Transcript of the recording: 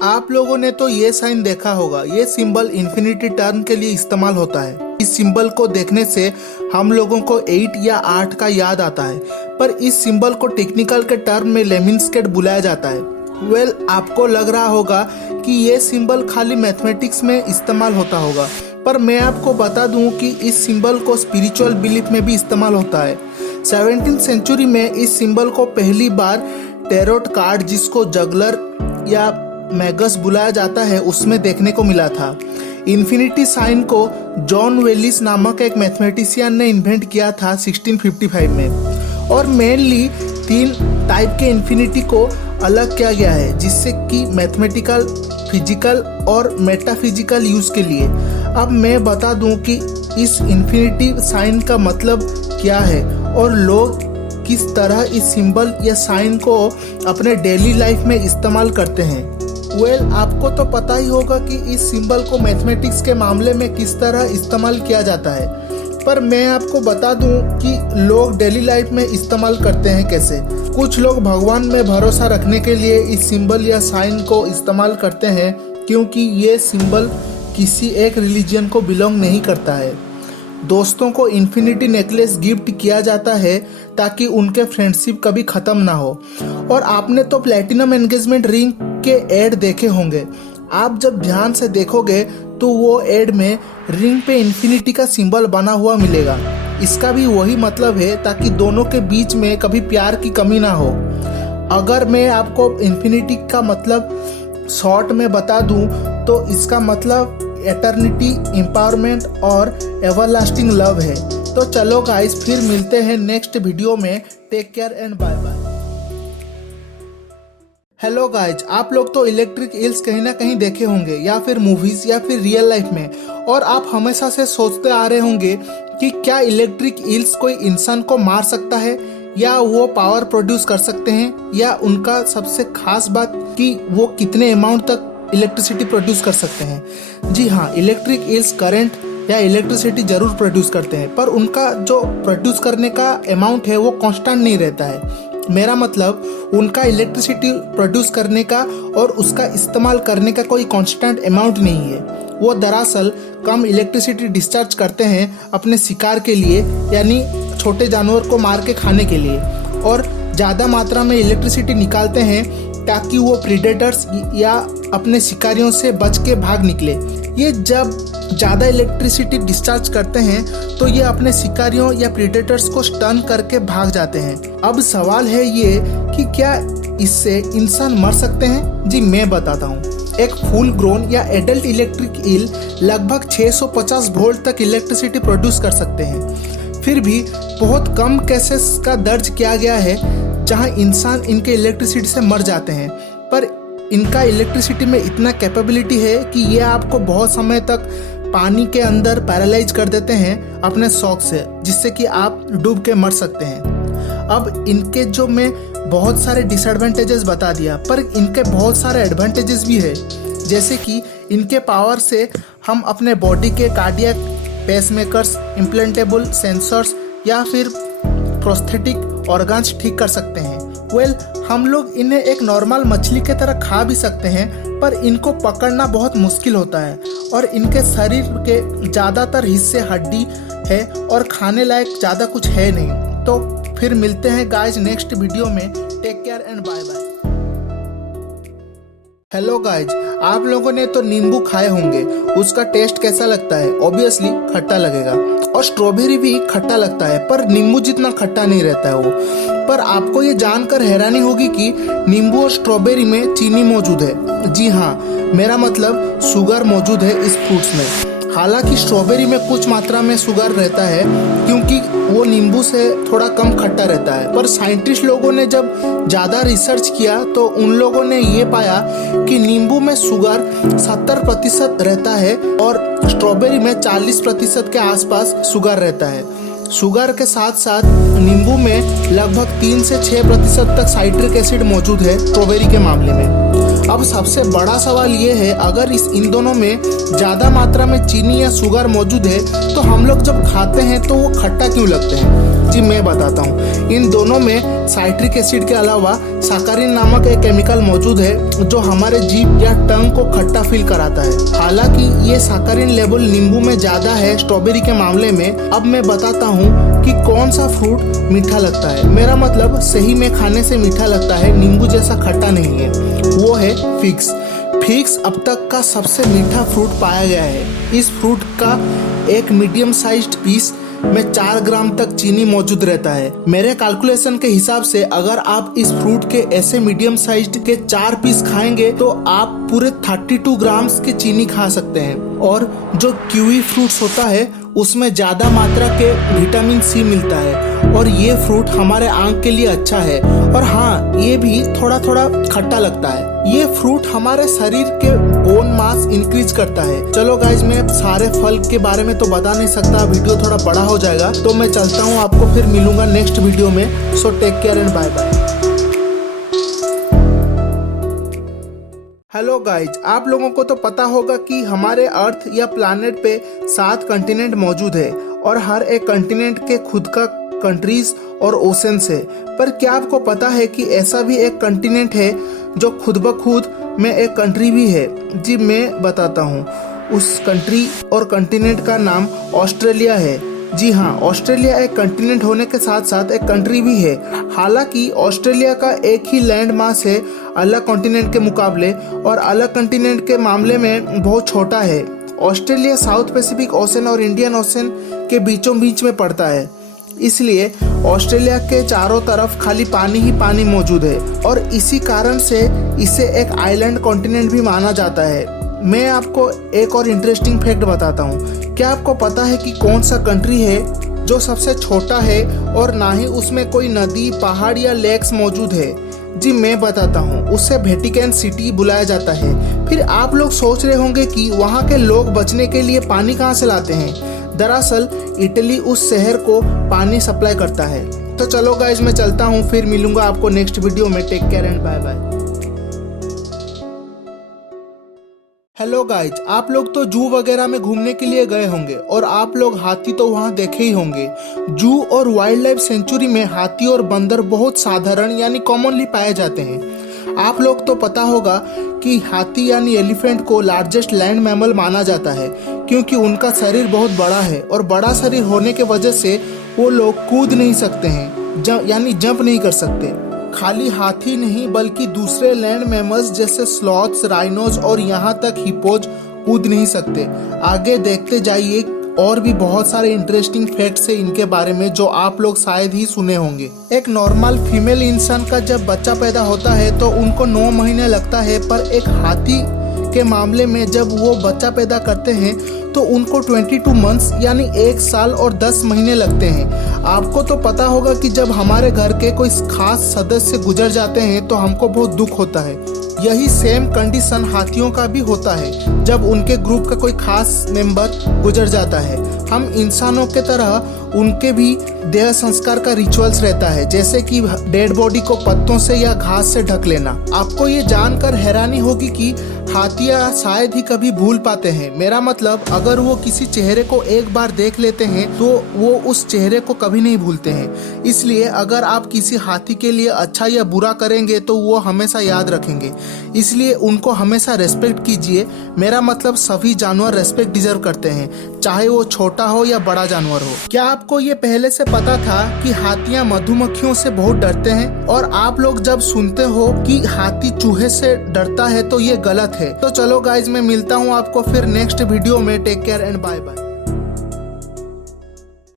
आप लोगों ने तो ये साइन देखा होगा। ये सिंबल इन्फिनिटी टर्म के लिए इस्तेमाल होता है। इस सिंबल को देखने से हम लोगों को 8 या 8 का याद आता है, पर इस सिंबल को टेक्निकल के टर्म में लेमिनस्केट बुलाया जाता है। आपको लग रहा होगा कि ये सिंबल खाली मैथमेटिक्स में इस्तेमाल होता होगा, पर मैं आपको बता दूं कि इस सिंबल को स्पिरिचुअल बिलीफ में भी इस्तेमाल होता है। 17th सेंचुरी में इस सिंबल को पहली बार टैरोट कार्ड, जिसको जगलर या मैगस बुलाया जाता है, उसमें देखने को मिला था। इन्फिनिटी साइन को जॉन वेलिस नामक एक मैथमेटिशियन ने इन्वेंट किया था 1655 में। और मेनली 3 टाइप के इन्फिनिटी को अलग किया गया है, जिससे कि मैथमेटिकल, फिजिकल और मेटाफिजिकल यूज के लिए। अब मैं बता दूं कि इस इन्फिनिटी साइन का मतलब क्या है और लोग किस तरह इस सिंबल या साइन को अपने डेली लाइफ में इस्तेमाल करते हैं। आपको तो पता ही होगा कि इस सिंबल को मैथमेटिक्स के मामले में किस तरह इस्तेमाल किया जाता है, पर मैं आपको बता दूं कि लोग डेली लाइफ में इस्तेमाल करते हैं कैसे। कुछ लोग भगवान में भरोसा रखने के लिए इस सिंबल या साइन को इस्तेमाल करते हैं, क्योंकि ये सिंबल किसी एक रिलीजन को बिलोंग नहीं करता है। दोस्तों को इन्फिनिटी नेकलेस गिफ्ट किया जाता है ताकि उनके फ्रेंडशिप कभी खत्म ना हो। और आपने तो प्लैटिनम एंगेजमेंट रिंग के ऐड देखे होंगे। आप जब ध्यान से देखोगे तो वो ऐड में रिंग पे इन्फिनिटी का सिंबल बना हुआ मिलेगा। इसका भी वही मतलब है, ताकि दोनों के बीच में कभी प्यार की कमी ना हो। अगर मैं आपको इन्फिनिटी का मतलब शॉर्ट में बता दूं तो इसका मतलब एटर्निटी, एम्पावरमेंट और एवरलास्टिंग लव है। तो चलो गाइस, फिर मिलते हैं नेक्स्ट वीडियो में। Take care and bye bye. Hello guys, आप लोग तो इलेक्ट्रिक ईल्स कहीं ना कहीं देखे होंगे, या फिर मूवीज या फिर रियल लाइफ में। और आप हमेशा से सोचते आ रहे होंगे कि क्या इलेक्ट्रिक ईल्स कोई इंसान को मार सकता है, या वो पावर प्रोड्यूस कर सकते हैं, या उनका सबसे खास बात कि वो कितने अमाउंट तक इलेक्ट्रिसिटी प्रोड्यूस कर सकते हैं। जी हाँ, इलेक्ट्रिक ईल्स करंट या इलेक्ट्रिसिटी जरूर प्रोड्यूस करते हैं, पर उनका जो प्रोड्यूस करने का अमाउंट है वो कांस्टेंट नहीं रहता है। मेरा मतलब उनका इलेक्ट्रिसिटी प्रोड्यूस करने का और उसका इस्तेमाल करने का कोई कांस्टेंट अमाउंट नहीं है। वो दरअसल कम इलेक्ट्रिसिटी डिस्चार्ज करते हैं अपने शिकार के लिए, यानी छोटे जानवर को मार के खाने के लिए, और ज़्यादा मात्रा में इलेक्ट्रिसिटी निकालते हैं ताकि वो प्रीडेटर्स या अपने शिकारियों से बच के भाग निकले। ये जब ज़्यादा इलेक्ट्रिसिटी डिस्चार्ज करते हैं तो ये अपने शिकारियों या प्रीडेटर्स को स्टन करके भाग जाते हैं। अब सवाल है ये कि क्या इससे इंसान मर सकते हैं? जी मैं बताता हूँ। एक फुल ग्रोन या एडल्ट इलेक्ट्रिक ईल लगभग 650 वोल्ट तक इलेक्ट्रिसिटी प्रोड्यूस कर सकते हैं। फिर भी बहुत कम केसेस का दर्ज किया गया है जहां इंसान इनके इलेक्ट्रिसिटी से मर जाते हैं, पर इनका इलेक्ट्रिसिटी में इतना कैपेबिलिटी है कि ये आपको बहुत समय तक पानी के अंदर पैरालाइज कर देते हैं अपने शौक से, जिससे कि आप डूब के मर सकते हैं। अब इनके जो मैं बहुत सारे डिसएडवांटेजेस बता दिया, पर इनके बहुत सारे एडवांटेजेस भी है। जैसे कि इनके पावर से हम अपने बॉडी के कार्डियक, पेसमेकर्स, इम्प्लांटेबल सेंसर्स या फिर प्रोस्थेटिक ऑर्गन्स ठीक कर सकते हैं। हम लोग इन्हें एक नॉर्मल मछली के तरह खा भी सकते हैं, पर इनको पकड़ना बहुत मुश्किल होता है और इनके शरीर के ज़्यादातर हिस्से हड्डी है और खाने लायक ज़्यादा कुछ है नहीं। तो फिर मिलते हैं गाइज नेक्स्ट वीडियो में। Take care and bye bye. Hello guys, आप लोगों ने तो नींबू खाए होंगे। उसका टेस्ट कैसा लगता है? ऑब्वियसली खट्टा लगेगा, और स्ट्रॉबेरी भी खट्टा लगता है, पर नींबू जितना खट्टा नहीं रहता है वो। पर आपको ये जानकर हैरानी होगी कि नींबू और स्ट्रॉबेरी में चीनी मौजूद है। जी हाँ, मेरा मतलब शुगर मौजूद है इस फ्रूट्स में। हालांकि स्ट्रॉबेरी में कुछ मात्रा में शुगर रहता है, क्योंकि वो नींबू से थोड़ा कम खट्टा रहता है। पर साइंटिस्ट लोगों ने जब ज़्यादा रिसर्च किया तो उन लोगों ने ये पाया कि नींबू में शुगर 70% रहता है और स्ट्रॉबेरी में 40% के आसपास शुगर रहता है। शुगर के साथ साथ नींबू में लगभग 3 से 6% तक साइट्रिक एसिड मौजूद है स्ट्रॉबेरी के मामले में। अब सबसे बड़ा सवाल ये है, अगर इन दोनों में ज़्यादा मात्रा में चीनी या शुगर मौजूद है तो हम लोग जब खाते हैं तो वो खट्टा क्यों लगते हैं? जी मैं बताता हूँ। इन दोनों में साइट्रिक एसिड के अलावा साकारिन नामक एक केमिकल मौजूद है जो हमारे जीभ या टंग को खट्टा फील कराता है। हालांकि ये साकारिन लेवल नींबू में ज़्यादा है स्ट्रॉबेरी के मामले में। अब मैं बताता हूँ कि कौन सा फ्रूट मीठा लगता है। मेरा मतलब सही में खाने से मीठा लगता है, नींबू जैसा खट्टा नहीं है। वो है फिग्स। फिग्स अब तक का सबसे मीठा फ्रूट पाया गया है। इस फ्रूट का एक मीडियम साइज्ड पीस में 4 ग्राम तक चीनी मौजूद रहता है। मेरे कैलकुलेशन के हिसाब से अगर आप इस फ्रूट के ऐसे मीडियम साइज्ड के 4 पीस खाएंगे तो आप पूरे 32 ग्राम्स की चीनी खा सकते हैं। और जो कीवी फ्रूट्स होता है उसमें ज्यादा मात्रा के विटामिन सी मिलता है और ये फ्रूट हमारे आंख के लिए अच्छा है। और हाँ, ये भी थोड़ा थोड़ा खट्टा लगता है। ये फ्रूट हमारे शरीर के बोन मास इंक्रीज करता है। चलो गाइज, मैं सारे फल के बारे में तो बता नहीं सकता, वीडियो थोड़ा बड़ा हो जाएगा, तो मैं चलता हूँ। आपको फिर मिलूंगा नेक्स्ट वीडियो में। So take care and bye bye. Hello guys, आप लोगों को तो पता होगा कि हमारे अर्थ या प्लैनेट पे 7 कंटिनेंट मौजूद है और हर एक कंटिनेंट के खुद का कंट्रीज और ओशंस है। पर क्या आपको पता है कि ऐसा भी एक कंटिनेंट है जो खुद ब खुद में एक कंट्री भी है? जी मैं बताता हूँ। उस कंट्री और कंटिनेंट का नाम ऑस्ट्रेलिया है। जी हाँ, ऑस्ट्रेलिया एक कंटिनेंट होने के साथ साथ एक कंट्री भी है। हालांकि ऑस्ट्रेलिया का एक ही लैंड मास है अलग कॉन्टिनेंट के मुकाबले, और अलग कॉन्टिनेंट के मामले में बहुत छोटा है। ऑस्ट्रेलिया साउथ पैसिफिक ओशन और इंडियन ओशन के बीचों बीच में पड़ता है, इसलिए ऑस्ट्रेलिया के चारों तरफ खाली पानी ही पानी मौजूद है और इसी कारण से इसे एक आइलैंड कॉन्टिनेंट भी माना जाता है। मैं आपको एक और इंटरेस्टिंग फैक्ट बताता हूँ। क्या आपको पता है कि कौन सा कंट्री है जो सबसे छोटा है और ना ही उसमें कोई नदी, पहाड़ या लेक्स मौजूद है? जी मैं बताता हूँ, उसे वेटिकन सिटी बुलाया जाता है। फिर आप लोग सोच रहे होंगे कि वहाँ के लोग बचने के लिए पानी कहाँ से लाते हैं। दरअसल इटली उस शहर को पानी सप्लाई करता है। तो चलो गाइज, मैं चलता हूँ, फिर मिलूंगा आपको नेक्स्ट वीडियो में। Take care and bye bye. Hello guys, आप लोग तो जू वगैरह में घूमने के लिए गए होंगे और आप लोग हाथी तो वहाँ देखे ही होंगे। जू और वाइल्ड लाइफ सेंचुरी में हाथी और बंदर बहुत साधारण यानी कॉमनली पाए जाते हैं। आप लोग तो पता होगा कि हाथी यानी एलिफेंट को लार्जेस्ट लैंड मैमल माना जाता है क्योंकि उनका शरीर बहुत बड़ा है और बड़ा शरीर होने के वजह से वो लोग कूद नहीं सकते हैं, यानी जंप नहीं कर सकते। खाली हाथी नहीं बल्कि दूसरे लैंड मैमल्स जैसे स्लॉथ्स, राइनोज और यहाँ तक हिप्पोज कूद नहीं सकते। आगे देखते जाइए, और भी बहुत सारे इंटरेस्टिंग फैक्ट्स हैं इनके बारे में जो आप लोग शायद ही सुने होंगे। एक नॉर्मल फीमेल इंसान का जब बच्चा पैदा होता है तो उनको 9 महीने लगता है, पर एक हाथी के मामले में जब वो बच्चा पैदा करते हैं तो उनको 22 मंथ्स यानी 1 साल और 10 महीने लगते हैं। आपको तो पता होगा कि जब हमारे घर के कोई खास सदस्य गुजर जाते हैं तो हमको बहुत दुख होता है। यही सेम कंडीशन हाथियों का भी होता है जब उनके ग्रुप का कोई खास मेंबर गुजर जाता है। हम इंसानों के तरह उनके भी देह संस्कार का रिचुअल्स रहता है, जैसे कि डेड बॉडी को पत्तों से या घास से ढक लेना। आपको ये जानकर हैरानी होगी कि हाथियाँ शायद ही कभी भूल पाते हैं। मेरा मतलब अगर वो किसी चेहरे को एक बार देख लेते हैं तो वो उस चेहरे को कभी नहीं भूलते हैं। इसलिए अगर आप किसी हाथी के लिए अच्छा या बुरा करेंगे तो वो हमेशा याद रखेंगे। इसलिए उनको हमेशा रेस्पेक्ट कीजिए। मेरा मतलब सभी जानवर रेस्पेक्ट डिजर्व करते हैं, चाहे वो छोटा हो या बड़ा जानवर हो। क्या आपको ये पहले से पता था कि हाथियाँ मधुमक्खियों से बहुत डरते हैं? और आप लोग जब सुनते हो कि हाथी चूहे से डरता है तो ये गलत है। तो चलो गाइज, मैं मिलता हूँ आपको फिर नेक्स्ट वीडियो में। Take care and bye bye.